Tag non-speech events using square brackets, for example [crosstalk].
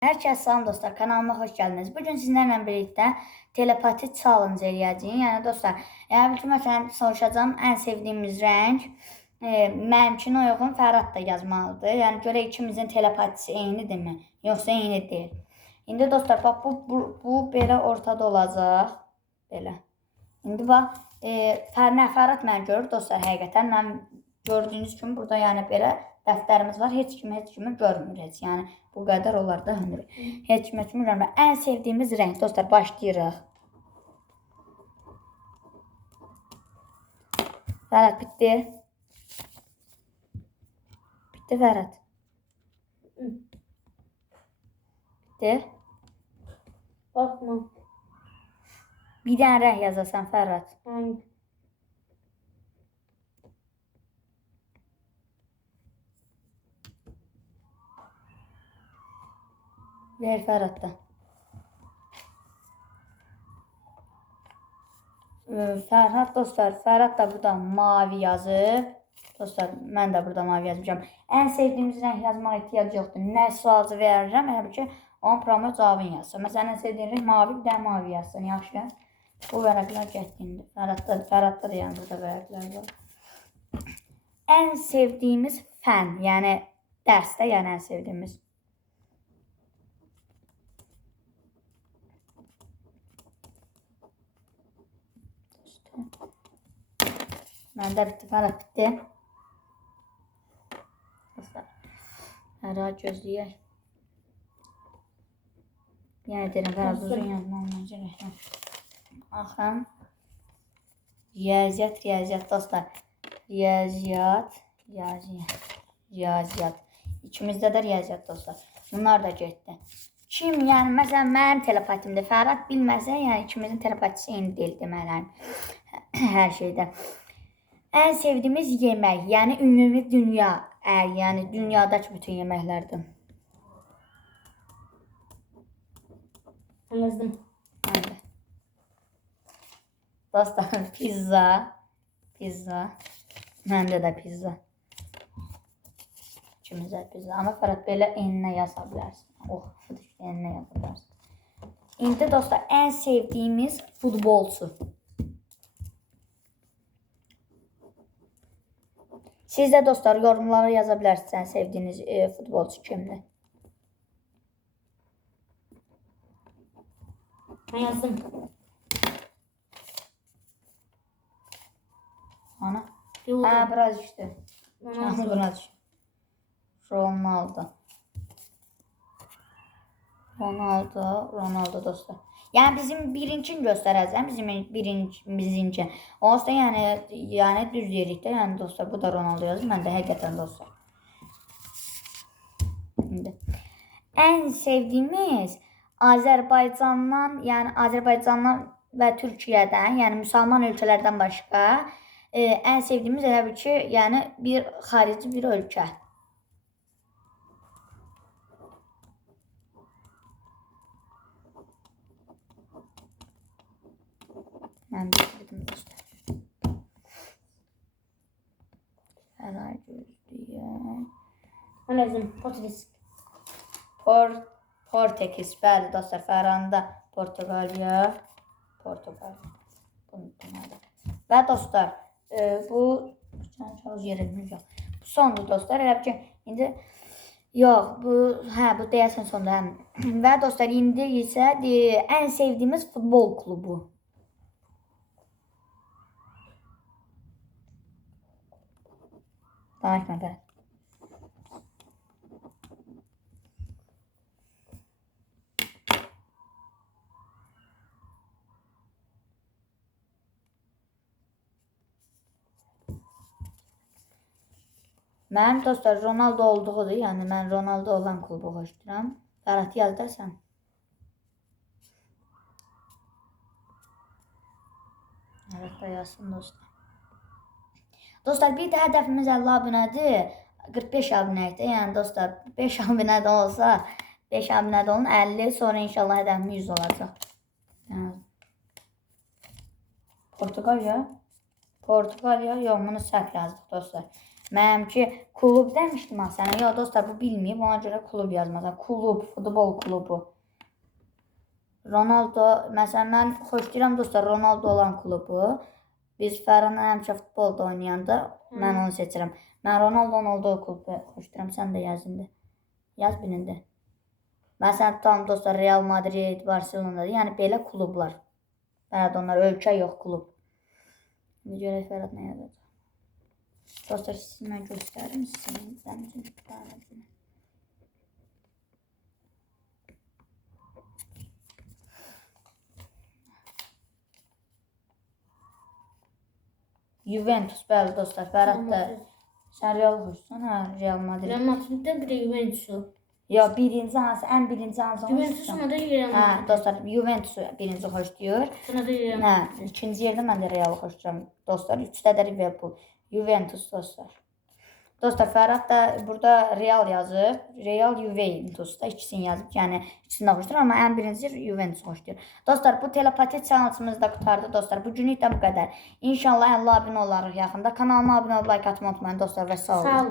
Herkese salam dostlar, kanalıma hoş geldiniz. Bugün sizlerle birlikte telepati challenge eləyəcəyik. Yəni dostlar, yəni bütün məsələn soruşacağım ən sevdiyimiz rəng e, mənim üçün uyğun Fərhad da yazmalıdır. Yəni görək ikimizin telepatisi eynidirmi, yoxsa eyni deyil. İndi dostlar, bax bu, bu, bu belə ortada olacaq. Belə. İndi bax, e, Fər nə Fərhad mən görür dostlar, həqiqətən mən gördüyünüz kimi burada yəni belə dəftərimiz var. Heç kim heç kimi görmür heç. Yəni bu qədər olar da ömrü. Heç kim heç kimi görmür. Ən sevdiyimiz rəng dostlar başlayırıq. Fərhad bitdi. Bitdi Fərhad. Bitdi. Bakma. Bir dənə rəng yazasan Fərhad. Hangi? Ver Fərhad da. Ee, Fərhad dostlar, Fərhad da burada mavi yazıb. Dostlar, mən də burada mavi yazmışam. Ən sevdiyimiz rəng yazmağa ehtiyac yoxdur. Nə sualcı verirəm, bil ki, onun promo cavabını yazsın. Məsələn, ən sevdiyin rəng mavi, bir də mavi yazsın. Yaxşı. Bu vərəqlər getdiyində. Fərhadda, Fərhadda da yəni burada vərəqlər var. Ən sevdiyimiz fən, yəni dərsdə, yəni ən sevdiyimiz. Məndə bitdi, Fərhad bitdi. Dostlar, Hərə gözləyək. Yəni deyirəm, Fərhad uzun yazma olmayacaq. Axın. Riyaziyyat, riyaziyyat dostlar. Riyaziyyat, riyaziyyat, riyaziyyat. İkimizdə də riyaziyyat dostlar. Bunlar da getdi. Kim, yəni məsələn mənim telepatimdə Fərhad bilməsə, yəni ikimizin telepatisi eyni deyil deməliyəm. [clears throat] Hər şeydə. Ən sevdiyimiz yemək, yəni ümumi dünya, ə, yəni dünyadakı bütün yeməklərdir. Ben yazdım. Dostlar, [laughs] pizza, pizza. Məndə də pizza. İkimizdə pizza. Amma Fərhad belə eninə yaza bilərsən. Oh, eninə yaza bilərsən. İndi dostlar, ən sevdiyimiz futbolçu. Siz də dostlar yorumlara yaza bilərsiniz ən sevdiyiniz e, futbolçu kimdir? Ben yazdım. Ana. Yolda. Ha, biraz yazdım. buna düşdü. Ronaldo. Ronaldo, Ronaldo dostlar. Yəni bizim birincini göstərəcəm, bizim birinci birinci. Da yəni yəni düz deyirik də, yəni dostlar, bu da Ronaldo yazır. Mən də həqiqətən dostlar. İndi ən sevdiyimiz Azərbaycandan, yəni Azərbaycandan və Türkiyədən, yəni müsəlman ölkələrdən başqa e, ən sevdiyimiz elə bil ki, yəni bir xarici bir ölkə. Hələ gözləyək. Ben yazdım. Patates. Por Portekiz, bəli dostlar, Fəranda Portuqaliya, Portuqaliya. Bunu. Və dostlar, e, bu çox yerilmiş yox. Bu sondur dostlar. Elə ki, indi yox, bu hə, bu deyəsən sonda. Hə. Və dostlar, indi isə e, ən sevdiyimiz futbol klubu. Danışma be. Mənim dostlar Ronaldo olduğudur. Yəni mən Ronaldo olan klubu xoşlayıram. Fərhad yaz da sən. Evet yazsın dostlar. Dostlar bir də hədəfimiz 50 abunədir. 45 abunədir. Yəni dostlar 5 abunə də olsa 5 abunə də olun 50 sonra inşallah hədəfimiz 100 olacaq. Yəni. Portuqaliya. Portuqaliya yox bunu səhv yazdıq dostlar. Mənimki klub demişdim ha sənə. Yox dostlar bu bilməyib. Ona görə klub yazmasan. Klub, futbol klubu. Ronaldo, məsələn mən xoşlayıram dostlar Ronaldo olan klubu. Biz Fərhanla həmişə futbolda oynayanda mən onu seçirəm. Mən Ronaldo'nun olduğu klubu xoşlayıram. Sən də yaz indi. Yaz birində. Məsələn tutalım dostlar Real Madrid, Barcelona, yəni belə klublar. Fərhad onlar ölkə yox klub. İndi görək Fərhad nə yazır. Dostlar siz mən göstərim sizin zəncini Juventus bəli dostlar. Fərhad da sən Real xoşsan? Hə, Real Madrid. Real Madrid'de bir de Juventus'u. Ya birinci hansı? Ən birinci hansı Juventus sonra da Real Hə, Madrid. dostlar Juventusu birinci xoşlayır. Sonra da Real Hə, Madrid. ikinci yerdə mən də Realı xoşlayıram. Dostlar, üçdə də Liverpool, Juventus dostlar. Dostlar, Fərhad da burada Real yazır. Real Juventus da ikisini yazıb. Yəni ikisini xoşlayır, amma ən birinci Juventus xoşlayır. Dostlar, bu telepati challenge-ımız da qurtardı dostlar. Bu günlük də bu qədər. İnşallah 50 abunə olarıq yaxında. Kanalıma abunə olub like atmayı unutmayın dostlar və sağ olun. Sağ olun.